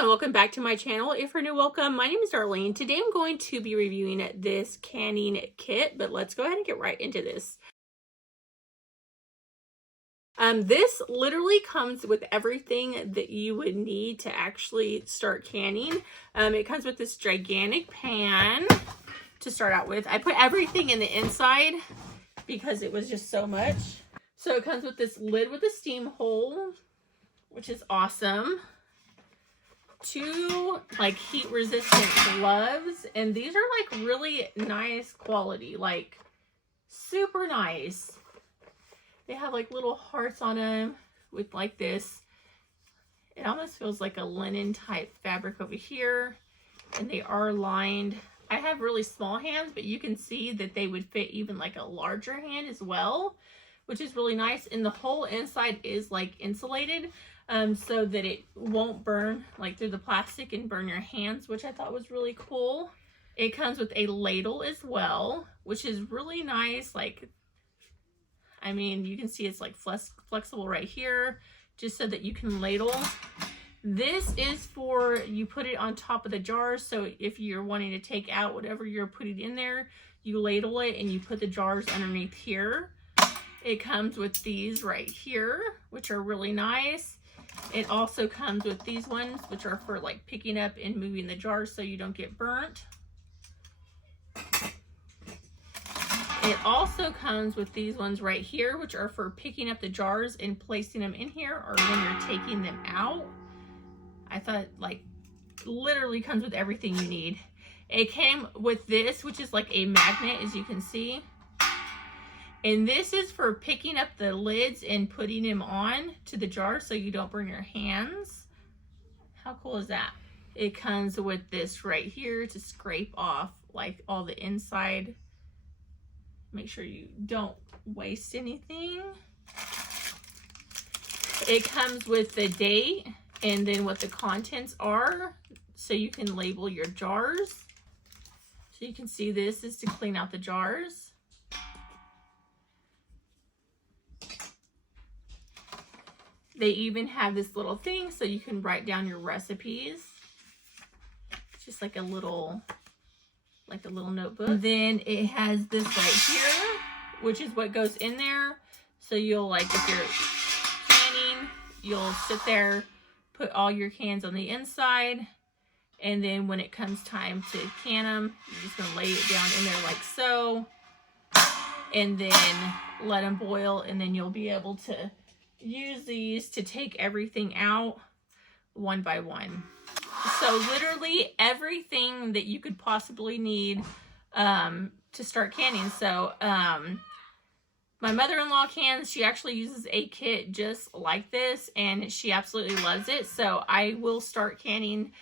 and welcome back to my channel. If you're new, welcome. My name is Darlene. Today I'm going to be reviewing this canning kit, but let's go ahead and get right into this. This literally comes with everything that you would need to actually start canning. It comes with this gigantic pan to start out with. I put everything in the inside because it was just so much. So it comes with this lid with a steam hole, which is awesome. 2 like heat resistant gloves, and these are like really nice quality, like super nice. They have like little hearts on them with like this, it almost feels like a linen type fabric over here, and they are lined. I have really small hands, but you can see that they would fit even like a larger hand as well, which is really nice. And the whole inside is like insulated, so that it won't burn like through the plastic and burn your hands, which I thought was really cool. It comes with a ladle as well, which is really nice. Like, I mean, you can see it's like flexible right here, just so that you can ladle. This is for, you put it on top of the jars, so if you're wanting to take out whatever you're putting in there, you ladle it and you put the jars underneath here. It comes with these right here, which are really nice. It also comes with these ones, which are for like picking up and moving the jars so you don't get burnt. It also comes with these ones right here, which are for picking up the jars and placing them in here, or when you're taking them out. I thought, like, literally comes with everything you need. It came with this, which is like a magnet, as you can see. And this is for picking up the lids and putting them on to the jar so you don't burn your hands. How cool is that? It comes with this right here to scrape off like all the inside. Make sure you don't waste anything. It comes with the date and then what the contents are, so you can label your jars. So you can see this is to clean out the jars. They even have this little thing so you can write down your recipes. It's just like a little notebook. And then it has this right here, which is what goes in there. So you'll, like, if you're canning, you'll sit there, put all your cans on the inside, and then when it comes time to can them, you're just gonna lay it down in there like so, and then let them boil, and then you'll be able to use these to take everything out one by one. So literally everything that you could possibly need to start canning. So my mother-in-law cans, she actually uses a kit just like this, and she absolutely loves it. So I will start canning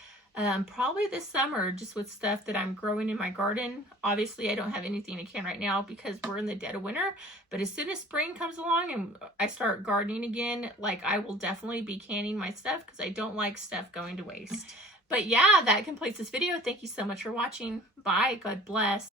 probably this summer, just with stuff that I'm growing in my garden. Obviously, I don't have anything to can right now because we're in the dead of winter. But as soon as spring comes along and I start gardening again, like, I will definitely be canning my stuff because I don't like stuff going to waste. But yeah, that completes this video. Thank you so much for watching. Bye. God bless.